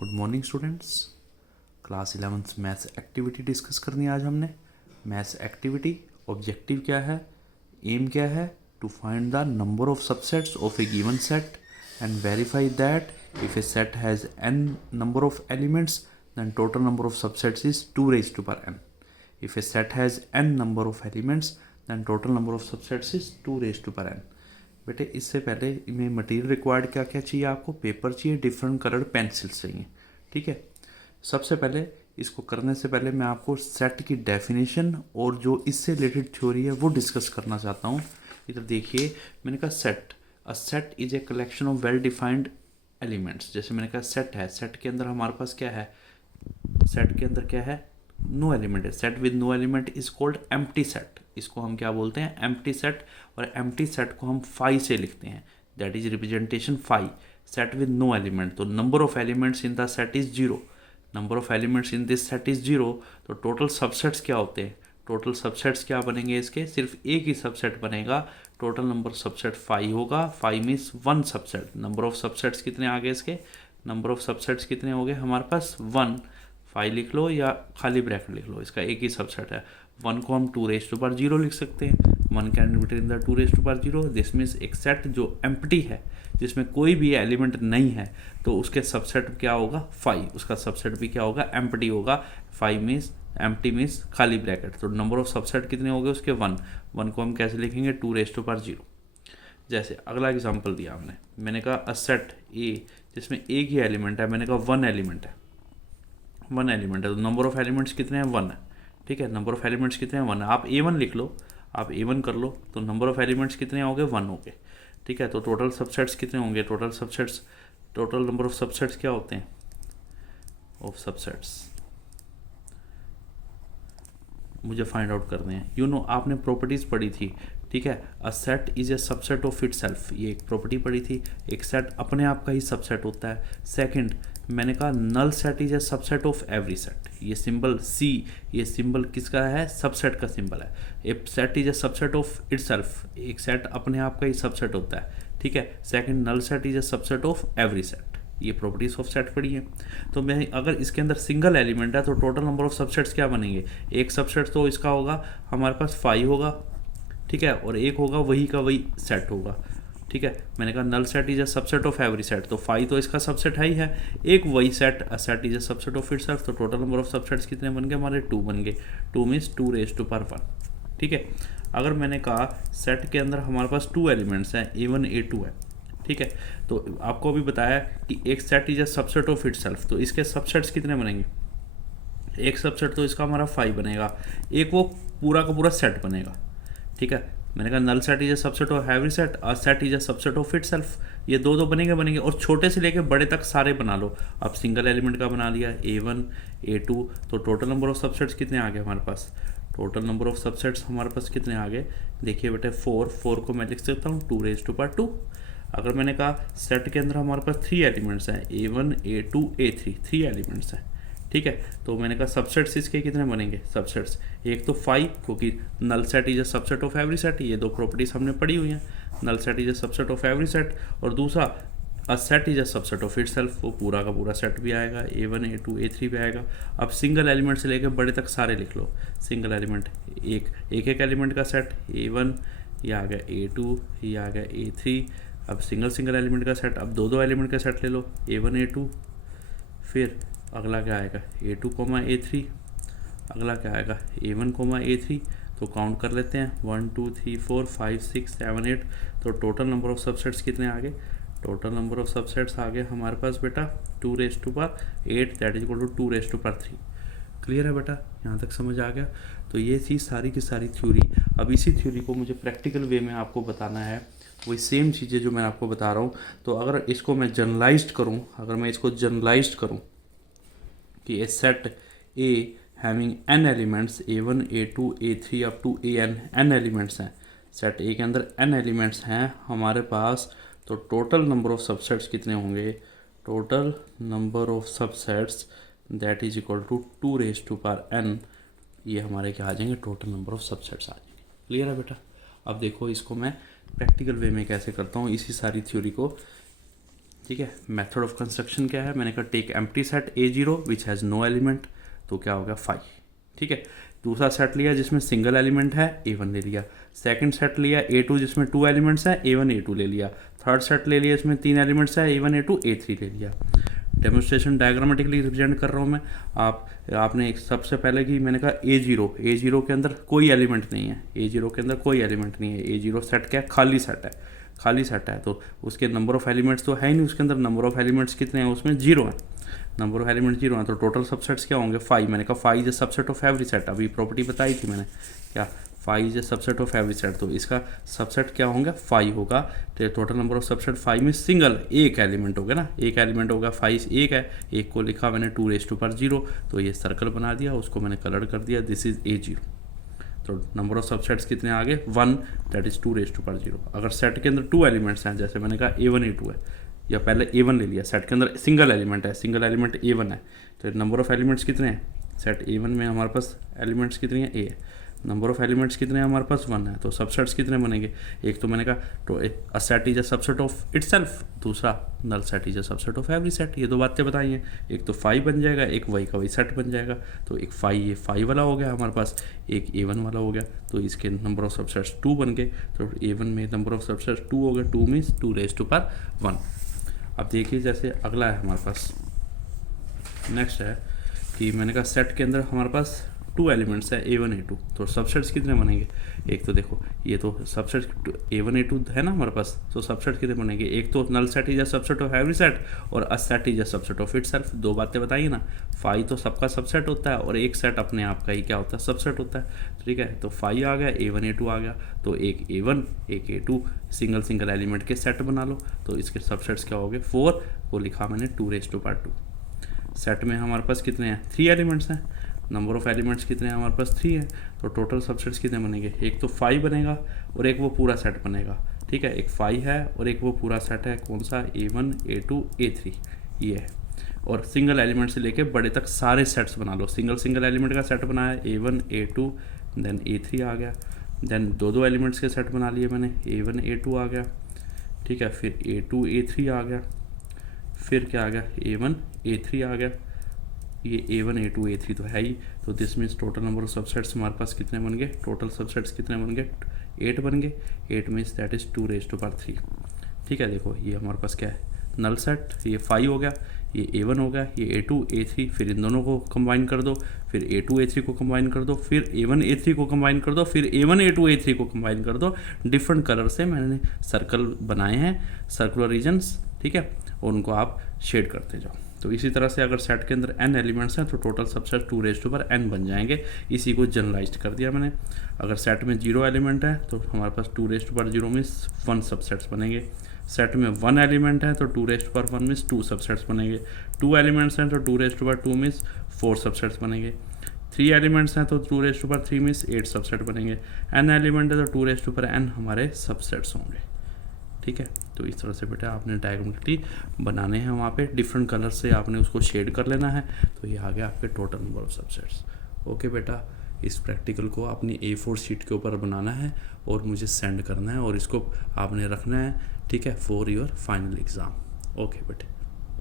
Good morning students. Class 11th maths activity discuss करनी है आज हमने। मैथ्स एक्टिविटी ऑब्जेक्टिव क्या है, एम क्या है, to find the number of subsets of a given set and verify that if a set has n number of elements then total number of subsets is 2 raised to power n. If a set has n number of elements then total number of subsets is 2 raised to power n. बेटे इससे पहले इनमें material required क्या क्या चाहिए आपको, paper चाहिए, different coloured pencils चाहिए। ठीक है, सबसे पहले इसको करने से पहले मैं आपको सेट की डेफिनेशन और जो इससे रिलेटेड थ्योरी है वो डिस्कस करना चाहता हूँ। इधर देखिए, मैंने कहा set, a set is a collection of well defined elements. जैसे मैंने कहा सेट है, सेट के अंदर हमारे पास क्या है, सेट के अंदर क्या है, नो एलिमेंट है। Set with no element is called empty set. इसको हम क्या बोलते हैं, एम्प्टी सेट। और एम्प्टी सेट को हम फाई से लिखते हैं, that is representation phi. Set with no element, तो number of elements in the set is zero. Number of elements in this set is zero. तो टोटल सबसेट्स क्या होते हैं, टोटल सबसेट्स क्या बनेंगे इसके, सिर्फ एक ही सबसेट बनेगा। टोटल नंबर सबसेट फाइव होगा। Five means one subset. Number of subsets कितने आ गए इसके, नंबर ऑफ सबसेट्स कितने हो गए हमारे पास, वन। फाइव लिख लो या खाली ब्रैकेट लिख लो, इसका एक ही सबसेट है। वन को हम 2 raised to power 0 लिख सकते हैं। One can be in the 2 raised to power 0। This means एक सेट जो एम्प्टी है, जिसमें कोई भी एलिमेंट नहीं है, तो उसके सबसेट क्या होगा, 5। उसका सबसेट भी क्या होगा, एम्प्टी होगा। 5 मीन्स एम्प्टी मीन्स खाली ब्रैकेट। तो नंबर ऑफ सबसेट कितने हो गए उसके, 1। 1 को हम कैसे लिखेंगे, 2 raised to power 0। जैसे अगला एग्जाम्पल दिया हमने, मैंने कहा अ सेट ए जिसमें एक ही एलिमेंट है, मैंने कहा 1 एलिमेंट है, 1 एलिमेंट है। तो नंबर ऑफ एलिमेंट्स कितने हैं, 1 है। ठीक है, नंबर ऑफ एलिमेंट्स कितने हैं, 1 है। आप A1 लिख लो, आप A1 कर लो, तो नंबर ऑफ एलिमेंट्स कितने हो गए, 1 हो गए। ठीक है, तो टोटल सबसेट्स कितने होंगे, total subsets, total number of subsets क्या होते हैं, ऑफ सबसेट्स मुझे फाइंड आउट करने हैं। यू नो आपने प्रॉपर्टीज़ पढ़ी थी। ठीक है, अ set is a subset of itself, ये एक प्रॉपर्टी पढ़ी थी। एक सेट अपने आप का ही सबसेट होता है। सेकंड, मैंने कहा null set is a subset of every set. ये सिंबल सी, ये सिंबल किसका है, सबसेट का सिंबल है। A set is a subset of itself, एक सेट अपने आप का ही सबसेट होता है। ठीक है, second, null set is a subset of every set. ये प्रॉपर्टीज ऑफ सेट पढ़ी है। तो मैं अगर इसके अंदर सिंगल एलिमेंट है तो टोटल नंबर ऑफ सबसेट्स क्या बनेंगे, एक सबसेट तो इसका होगा हमारे पास 5 होगा। ठीक है, और एक होगा वही का वही सेट होगा। ठीक है, मैंने कहा null set is a subset of every set, तो 5 तो इसका सबसेट है ही है। एक वही set, a set is a subset of it self, तो टोटल नंबर ऑफ सबसेट्स कितने बन गए हमारे, 2 बन गए। 2 मीन्स 2 raised to power 1। ठीक है, अगर मैंने कहा सेट के अंदर हमारे पास 2 एलिमेंट्स हैं, A1 A2 है। ठीक है, तो आपको अभी बताया कि एक set is a subset of it self, तो इसके सबसेट्स कितने बनेंगे, एक सबसेट तो इसका हमारा 5 बनेगा, एक वो पूरा का पूरा सेट बनेगा। ठीक है, मैंने कहा null set is a subset of every set, a set is a subset of itself. ये दो बनेंगे और छोटे से लेके बड़े तक सारे बना लो। अब सिंगल एलिमेंट का बना लिया, A1 A2, तो टोटल नंबर ऑफ सबसेट्स कितने आ गए हमारे पास, टोटल नंबर ऑफ सबसेट्स हमारे पास कितने आ गए, देखिए बेटे 4 को मैं लिख सकता हूँ 2 raised to power 2। अगर मैंने कहा सेट के अंदर हमारे पास 3 एलिमेंट्स हैं, A1 A2 A3, 3 एलिमेंट्स हैं। ठीक है, तो मैंने कहा सबसेट्स इसके कितने बनेंगे, सबसेट्स एक तो 5, क्योंकि null set is a subset of every set, ये दो प्रॉपर्टीज हमने पढ़ी हुई हैं। Null set is a subset of every set, और दूसरा a set is a subset of itself, वो पूरा का पूरा सेट भी आएगा, A1 A2 A3 भी आएगा। अब सिंगल एलिमेंट से लेकर बड़े तक सारे लिख लो। सिंगल एलिमेंट एक एलिमेंट का सेट, A1, ये आ गया A2, ये आ गया A3। अब सिंगल एलिमेंट का सेट, अब दो एलिमेंट का सेट ले लो, A1 A2, फिर अगला क्या आएगा, A2, A3, अगला क्या आएगा, A1, A3। तो काउंट कर लेते हैं, 1 2 3 4 5 6 7 8। तो टोटल नंबर ऑफ सबसेट्स कितने आ गए, टोटल नंबर ऑफ सबसेट्स आ गए हमारे पास बेटा 2 raised to power 8, that is equal to 2 raised to power 3। Clear है बेटा, यहाँ तक समझ आ गया। तो ये थी सारी की सारी थ्योरी। अब इसी थ्योरी को मुझे प्रैक्टिकल वे में आपको बताना है, वही सेम चीज़ें जो मैं आपको बता रहा हूँ। तो अगर इसको मैं जनरलाइज्ड करूँ, अगर मैं इसको जनरलाइज्ड करूँ कि a set A having n elements, A1 A2 A3 up to n elements हैं, सेट ए के अंदर n एलिमेंट्स हैं हमारे पास, तो टोटल नंबर ऑफ सबसेट्स कितने होंगे, total number of subsets that is equal to 2 raised to power n। ये हमारे क्या आ जाएंगे, टोटल नंबर ऑफ सबसेट्स आ जाएंगे। क्लियर है बेटा। अब देखो इसको मैं प्रैक्टिकल वे में कैसे करता हूँ, इसी सारी थ्योरी को ठीक है। मेथड ऑफ कंस्ट्रक्शन क्या है, मैंने कहा take empty set A0 which has no element, तो क्या हो गया 5, ठीक है। दूसरा सेट लिया जिसमें सिंगल एलिमेंट है, A1 ले लिया। सेकंड सेट लिया A2 जिसमें 2 एलिमेंट्स है, A1 A2 ले लिया। थर्ड सेट ले लिया इसमें 3 एलिमेंट्स है, A1 A2 A3 ले लिया। डेमोन्स्ट्रेशन डायग्रामेटिकली रिप्रेजेंट कर रहा हूँ मैं। आपने एक सबसे पहले की मैंने कहा A0 के अंदर कोई एलिमेंट नहीं है, A0 के अंदर कोई एलिमेंट नहीं है। A0 सेट क्या है, खाली सेट है, तो उसके नंबर ऑफ एलिमेंट्स तो है ही नहीं उसके अंदर। नंबर ऑफ एलिमेंट्स कितने हैं उसमें, 0 है। नंबर ऑफ एलिमेंट्स 0 है, तो टोटल सबसेट्स क्या होंगे 5। मैंने कहा 5 is a subset of every set, अभी प्रॉपर्टी बताई थी मैंने क्या, 5 is a subset of every set, तो इसका सबसेट क्या होंगे 5 होगा। तो टोटल नंबर ऑफ सबसेट 5 में सिंगल एक एलिमेंट होगा ना, एक एलिमेंट होगा, 5 एक है, एक को लिखा मैंने 2⁻0, तो ये सर्कल बना दिया, उसको मैंने कलर कर दिया, दिस इज A0। तो नंबर ऑफ सबसेट्स कितने आ गए 1, दैट इज 2⁻0। अगर सेट के अंदर 2 एलिमेंट्स हैं, जैसे मैंने कहा A1 A2 है, या पहले A1 ले लिया, सेट के अंदर सिंगल एलिमेंट है, सिंगल एलिमेंट A1 है, तो नंबर ऑफ एलिमेंट्स कितने हैं, सेट A1 में हमारे पास एलिमेंट्स कितने हैं, A है, नंबर ऑफ एलिमेंट्स कितने हैं हमारे पास 1 है, तो सबसेट्स कितने बनेंगे, एक तो मैंने कहा तो a set is a subset of itself, दूसरा null set is a subset of every set. ये दो बातें बताई हैं, एक तो 5 बन जाएगा, एक वही का वही सेट बन जाएगा, तो एक 5 ये 5 वाला हो गया हमारे पास, एक A1 वाला हो गया, तो इसके नंबर ऑफ सबसेट्स 2 बन गए, तो A1 में नंबर ऑफ सबसेट्स 2 हो गए, 2 मीन्स 2⁻1। अब देखिए जैसे अगला है हमारे पास, नेक्स्ट है कि मैंने कहा सेट के अंदर हमारे पास 2 एलिमेंट्स है A1 A2, तो सबसेट्स कितने बनेंगे, एक तो देखो ये तो सबसेट A1 A2 है ना हमारे पास, तो सबसेट कितने बनेंगे, एक तो null set is a subset of every set और a set is a subset of itself. दो बातें बताइए ना, 5 तो सबका सबसेट होता है और एक सेट अपने आप का ही क्या होता है, सबसेट होता है, ठीक है। तो 5 आ गया, A1 A2 आ गया, तो एक A1 एक A2 सिंगल एलिमेंट के सेट बना लो, तो इसके सबसेट्स क्या हो गए 4, वो लिखा मैंने 2⁻2। सेट में हमारे पास कितने हैं 3 एलिमेंट्स हैं, नंबर ऑफ एलिमेंट्स कितने हैं हमारे पास 3 है, तो टोटल सबसेट्स कितने बनेंगे, एक तो 5 बनेगा और एक वो पूरा सेट बनेगा, ठीक है। एक 5 है और एक वो पूरा सेट है, कौन सा, A1 A2 A3 ये है। और सिंगल एलिमेंट से लेके बड़े तक सारे सेट्स बना लो, सिंगल एलिमेंट का सेट बनाया A1 A2 देन A3 आ गया, देन दो एलिमेंट्स के सेट बना लिए मैंने, A1 A2 आ गया, ठीक है, फिर A2 A3 आ गया, फिर क्या आ गया A1 A3 आ गया, ये A1 A2 A3 तो है ही, तो this means total number of subsets हमारे पास कितने बन गए, टोटल सबसेट्स कितने बन गए 8 बन गए, 8 मीन्स दैट इज 2⁻3, ठीक है। देखो ये हमारे पास क्या है नल सेट, ये 5 हो गया, ये A1 हो गया, ये A2 A3, फिर इन दोनों को कंबाइन कर दो, फिर A2 A3 को कंबाइन कर दो, फिर A1 A3 को कंबाइन कर दो, फिर A1 A2 A3 को कंबाइन कर दो। डिफरेंट कलर से मैंने सर्कल बनाए हैं, सर्कुलर रीजन्स, ठीक है, और उनको आप शेड करते जाओ। तो इसी तरह से अगर सेट के अंदर n एलिमेंट्स हैं तो टोटल सबसेट 2⁻n बन जाएंगे, इसी को जनरलाइज कर दिया मैंने। अगर सेट में 0 एलिमेंट है तो हमारे पास 2⁻0 मीन्स 1 सबसेट्स बनेंगे, सेट में 1 एलिमेंट है तो 2⁻1 मीन्स 2 सबसेट्स बनेंगे, 2 एलिमेंट्स हैं तो 2⁻2 मीन्स 4 सबसेट्स बनेंगे, 3 एलिमेंट्स हैं तो 2⁻3 मीन्स 8 सबसेट बनेंगे, n एलिमेंट है तो 2⁻n हमारे सबसेट्स होंगे, ठीक है। तो इस तरह से बेटा आपने डायग्रामेटिकली बनाने हैं, वहाँ पे डिफरेंट कलर से आपने उसको शेड कर लेना है, तो ये आ गया आपके total number of subsets. Okay बेटा, इस प्रैक्टिकल को अपनी A4 शीट के ऊपर बनाना है और मुझे सेंड करना है और इसको आपने रखना है, ठीक है, for your final exam. Okay बेटे।